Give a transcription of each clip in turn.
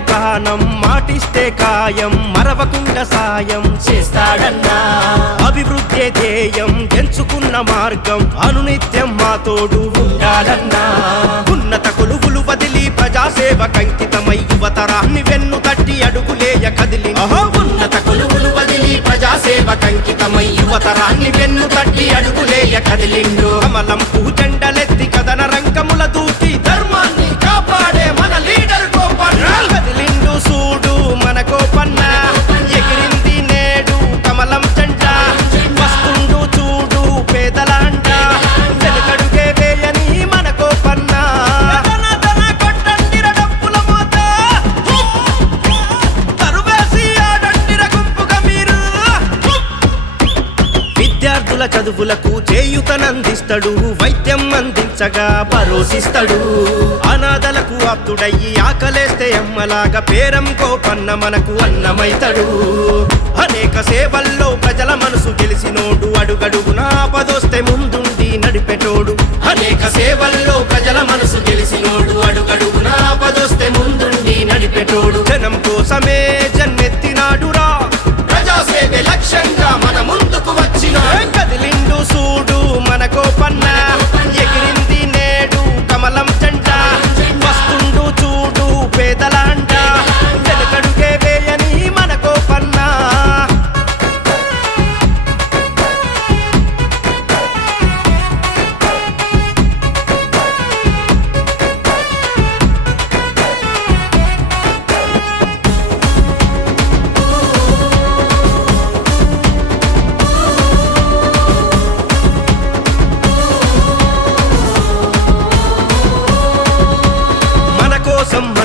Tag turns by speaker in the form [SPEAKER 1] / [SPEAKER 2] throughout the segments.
[SPEAKER 1] మాటే కాయం మరవకుండ సాయం
[SPEAKER 2] చేస్తాడన్నా
[SPEAKER 1] అభివృద్ధి ధ్యేయం ఎంచుకున్న మార్గం అనునిత్యం మా తోడు ఉండాలన్నా ఉన్నత కొలువులు వదిలి ప్రజాసేవ కంకితమై యువతరాన్ని వెన్ను తట్టి అడుగులేయ కదిలి. ఉన్నత కొలువులు వదిలి ప్రజాసేవ కంకితమై యువతరాన్ని వెన్ను తట్టి అడుగులేయ కదిలిండు. కమలం పూజెండలెత్తి విద్యార్థుల చదువులకు చేయుతనందిస్తాడు వైద్యం అందించగా భరోసిస్తాడు అనాథలకు ఆప్తుడయ్యి ఆకలేస్తే అమ్మలాగా పేరం కోపన్న మనకు అన్నమైతాడు. అనేక సేవల్లో ప్రజల మనసు గెలిచినోడు అడుగడుగున ఆపదొస్తే ముందుండి నడిపెటోడు. అనేక సేవల్లో ప్రజల మనసు గెలిచినోడు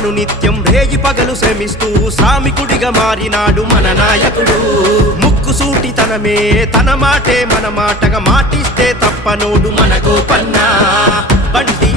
[SPEAKER 1] కోసం నిత్యం రేగి పగలు శ్రమిస్తూ శ్రామికుడిగా మారినాడు మన నాయకుడు. ముక్కు సూటితనమే తన మాటే మన మాటగా మాటిస్తే తప్పనోడు మన గోపన్న బండి